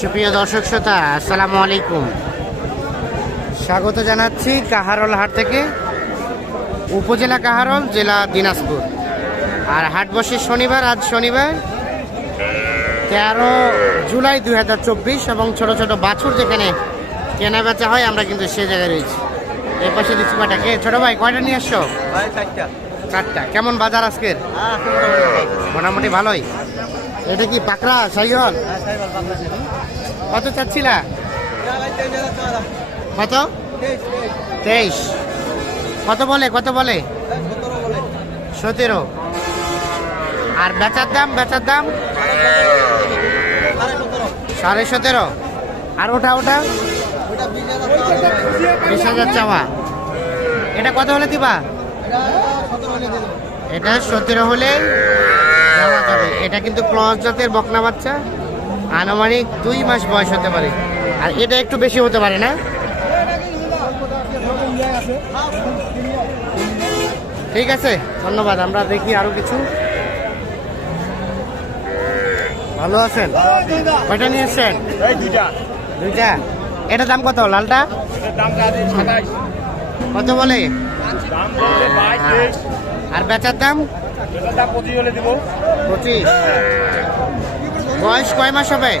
সুপ্রিয় দর্শক শ্রোতা আসসালামু আলাইকুম। স্বাগত জানাচ্ছি কাহারল হাট থেকে উপজেলা কাহারল জেলা দিনাজপুর। আর হাট বসে শনিবার আজ শনিবার তেরো জুলাই দুই হাজার চব্বিশ এবং ছোট ছোট বাছুর যেখানে কেনা বেচা হয় আমরা কিন্তু সে জায়গায় রয়েছি। এর পাশে দিচ্ছি পাটাকে ছোট ভাই কয়টা নিয়ে আসছো? চারটা। কেমন বাজার আজকের? হ্যাঁ মোটামুটি ভালোই। এটা কি পাকড়া সাইহল? কত চাচ্ছিলা? কত? তেইশ। কত বলে কত বলে? সতেরো। আর বেচার দাম বেচার দাম? সাড়ে সতেরো। আর ওটা ওটা? বিশ হাজার চাওয়া। এটা কত হলে দিবা? এটা সতেরো হলে এটা কিন্তু ক্লস জাতের বকনা বাচ্চা। আনুমানিক দুই মাস বয়স হতে পারে। আর এটা একটু বেশি হতে পারে না? ঠিক আছে ধন্যবাদ। আমরা দেখি আরও কিছু। ভালো আছেন? কয়টা নিয়ে এসছেন? দুইটা। এটা দাম কত? লালটা? কত বলে? আর বেচার দাম? পঁচিশ। বয়স কয় মাস হবে?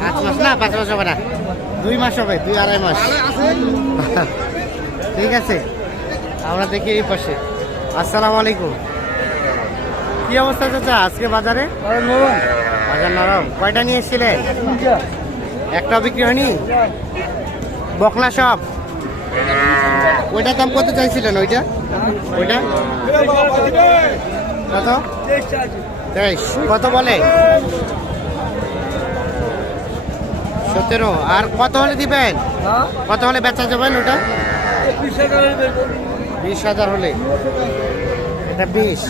পাঁচ মাস না, পাঁচ মাস হবে না। দুই মাস হবে, দুই আড়াই মাস। ঠিক আছে, আমরা দেখি এই পাশে। আসসালামু আলাইকুম। কি অবস্থা চাচা, আজকে বাজারে? বাজার নরম। কয়টা নিয়ে এসেছিলেন একটা বিক্রি হয়নি? বকনা সব? ওইটার দাম কত চাইছিলেন ওইটা? ওইটা? কত? তেইশ। কত বলে? সতেরো। আর কত হলে দিবেন? কত হলে বেচা যাবেন ওটা? বিশ হাজার হলে। এটা বিশ।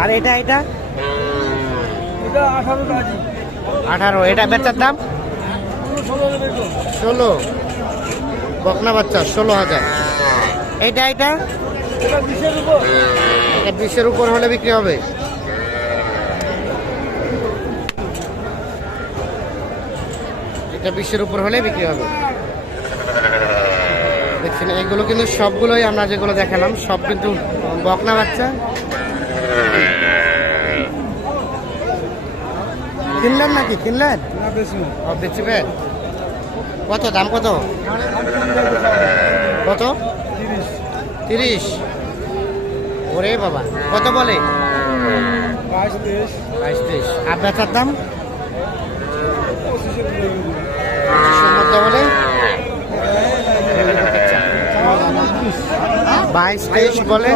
আর এটা এটা? আঠারো এটা বেচার দাম? ষোলো বকনা বাচ্চা ষোলো হাজার। এটা এটা বিশের উপর। হলে বিক্রি হবে। এটা বিশের উপর হলে বিক্রি হবে। দেখছেন এগুলো কিন্তু সবগুলোই আমরা যেগুলো দেখালাম সব কিন্তু বকনা বাচ্চা। কিনলেন নাকি? কিনলেন? বেচবেন কত দাম কত? কত? তিরিশ। ওরে বাবা কত বলে? বাইশ তেইশ। আর বেচার দাম? বলে? বাইশ তেইশ বলে?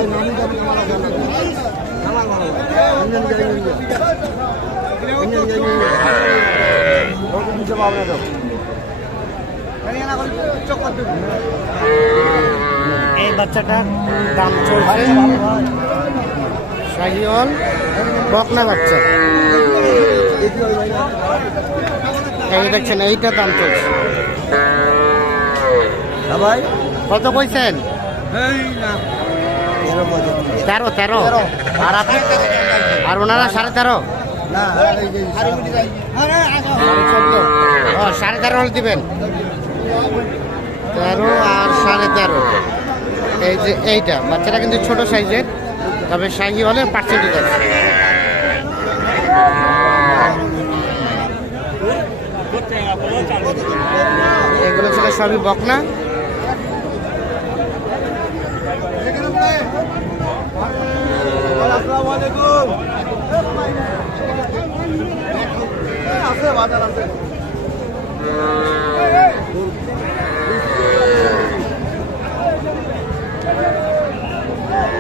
এই বাচ্চাটার দাম চলছে। শাহিওল বকনা বাচ্চা। এই দেখছেন এইটা দাম চলছে। ভাই কত কইছেন? তেরো তেরো। আর আপনি? আর ওনারা সাড়ে তেরো? সাড়ে ও সাড়ে তেরো হলে দিবেন। তেরো আর সাড়ে তেরো। এই যে এইটা, বাচ্চাটা কিন্তু ছোট সাইজের, তবে সাইজ হলে পার্সেন্টেজ আছে। এগুলো ছিল সবই বকনা।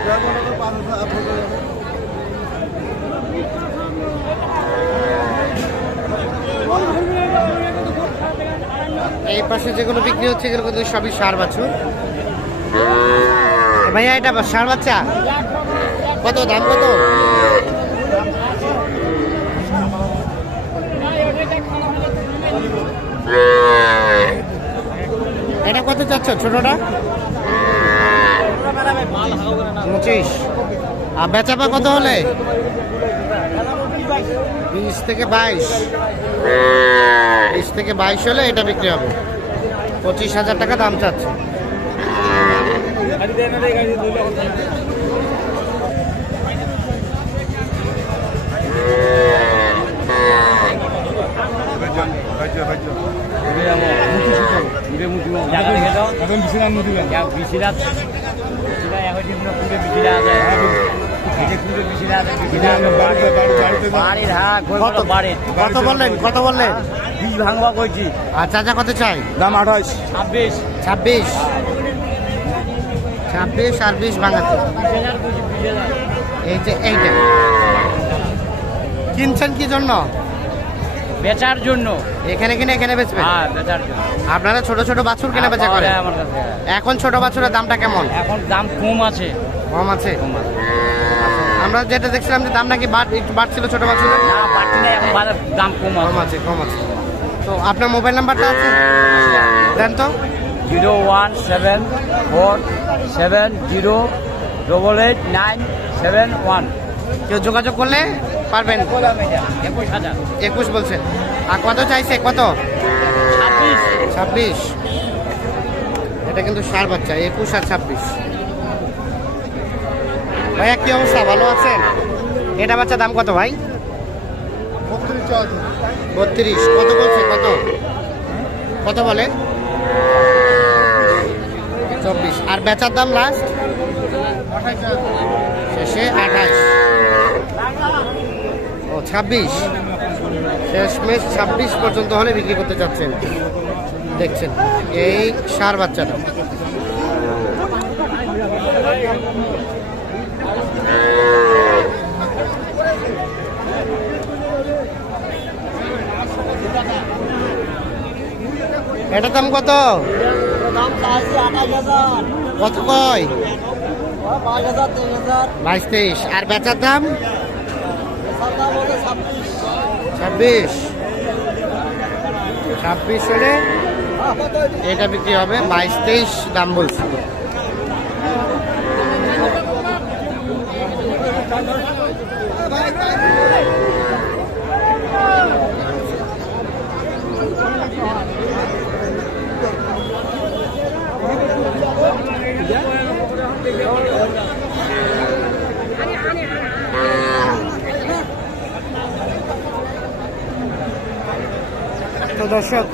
এই পাশে যেগুলো বিক্রি হচ্ছে, এগুলো কিন্তু সবই সার বাছুর। ভাইয়া, এটা সার বাচ্চা? কত, দাম কত? এটা কত চাচ্ছ, ছোটটা? পঁচিশ। আর বেচাপা কত হলে? বিশ থেকে বাইশ। বিশ থেকে বাইশ হলে এটা বিক্রি হবে। পঁচিশ হাজার টাকা দাম চাচ্ছে। গাড়ি কত কত বললেন? কত বললেন? ভাঙবা কইছি। আর চাচা কত চাই? দাম আঠাশ। ছাব্বিশ। ছাব্বিশ। ছাব্বিশ আর বিশ ভাঙাতে। এই যে এইটা। কিনছেন কি জন্য? বেচার জন্য। এখানে কিনে এখানে বেচবেন হ্যাঁ বেচার জন্য। আপনারা ছোট ছোট বাছুর কেনা বেচা করেন? আমার কাছে। এখন ছোট বাছুরের দামটা কেমন? এখন দাম কম আছে। কম আছে? কম আছে। আমরা যেটা দেখছিলাম যে দাম নাকি বাড় একটু বাড়ছিল ছোট বাছুরের। না বাড়তি না এখন বাজার দাম কম কম আছে আছে কম আছে। তো আপনার মোবাইল নাম্বারটা আছে? দেন তো। Zero one seven four seven zero double eight nine seven one. কেউ যোগাযোগ করলে পারবেন? একুশ বলছেন। আর কত চাইছে? কত? ছাব্বিশ। এটা কিন্তু সার বাচ্চা, একুশ আর ছাব্বিশ। ভাইয়া, কি অবস্থা? ভালো আছেন? এটা বাচ্চা দাম কত ভাই? বত্রিশ। কত বলছে? কত? কত বলে? চব্বিশ। আর বেচার দাম লাস্ট শেষে আঠাশ। ছাব্বিশ। শেষমেশ ছাব্বিশ পর্যন্ত হলে বিক্রি করতে চাচ্ছেন দেখছেন, এই সার বাচ্চাটা। এটার দাম কত? কত কয়? বাইশ তেইশ। আর বেচার দাম? ছাব্বিশ। ছাব্বিশ। হলে এটা বিক্রি হবে বাইশ তেইশ দাম বলছি। তো দর্শক,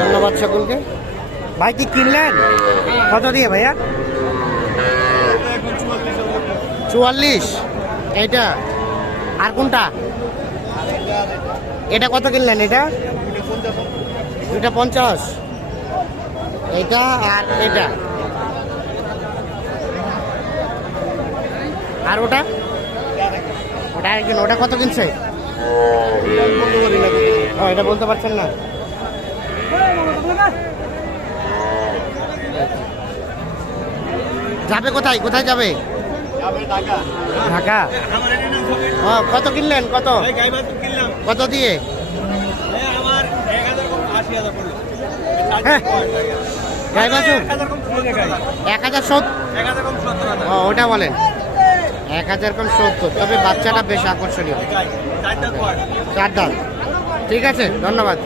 ধন্যবাদ সকলকে। ভাই, কি কিনলেন? কত দিয়ে ভাইয়া? চুয়াল্লিশ। এইটা? আর কোনটা? এটা কত কিনলেন এটা? দুইটা পঞ্চাশ। এইটা আর এটা। আর ওটা? ওটা একদিন ওটা কত কিনছে? এটা বলতে পারছেন না? যাবে কোথায়? কোথায় যাবে? ঢাকা। কত কিনলেন? কত? কত দিয়ে? হ্যাঁ। এক হাজার ওটা বলেন। এক হাজার কম সত্তর। তবে বাচ্চাটা বেশ আকর্ষণীয়। চার দাম ঠিক আছে ধন্যবাদ।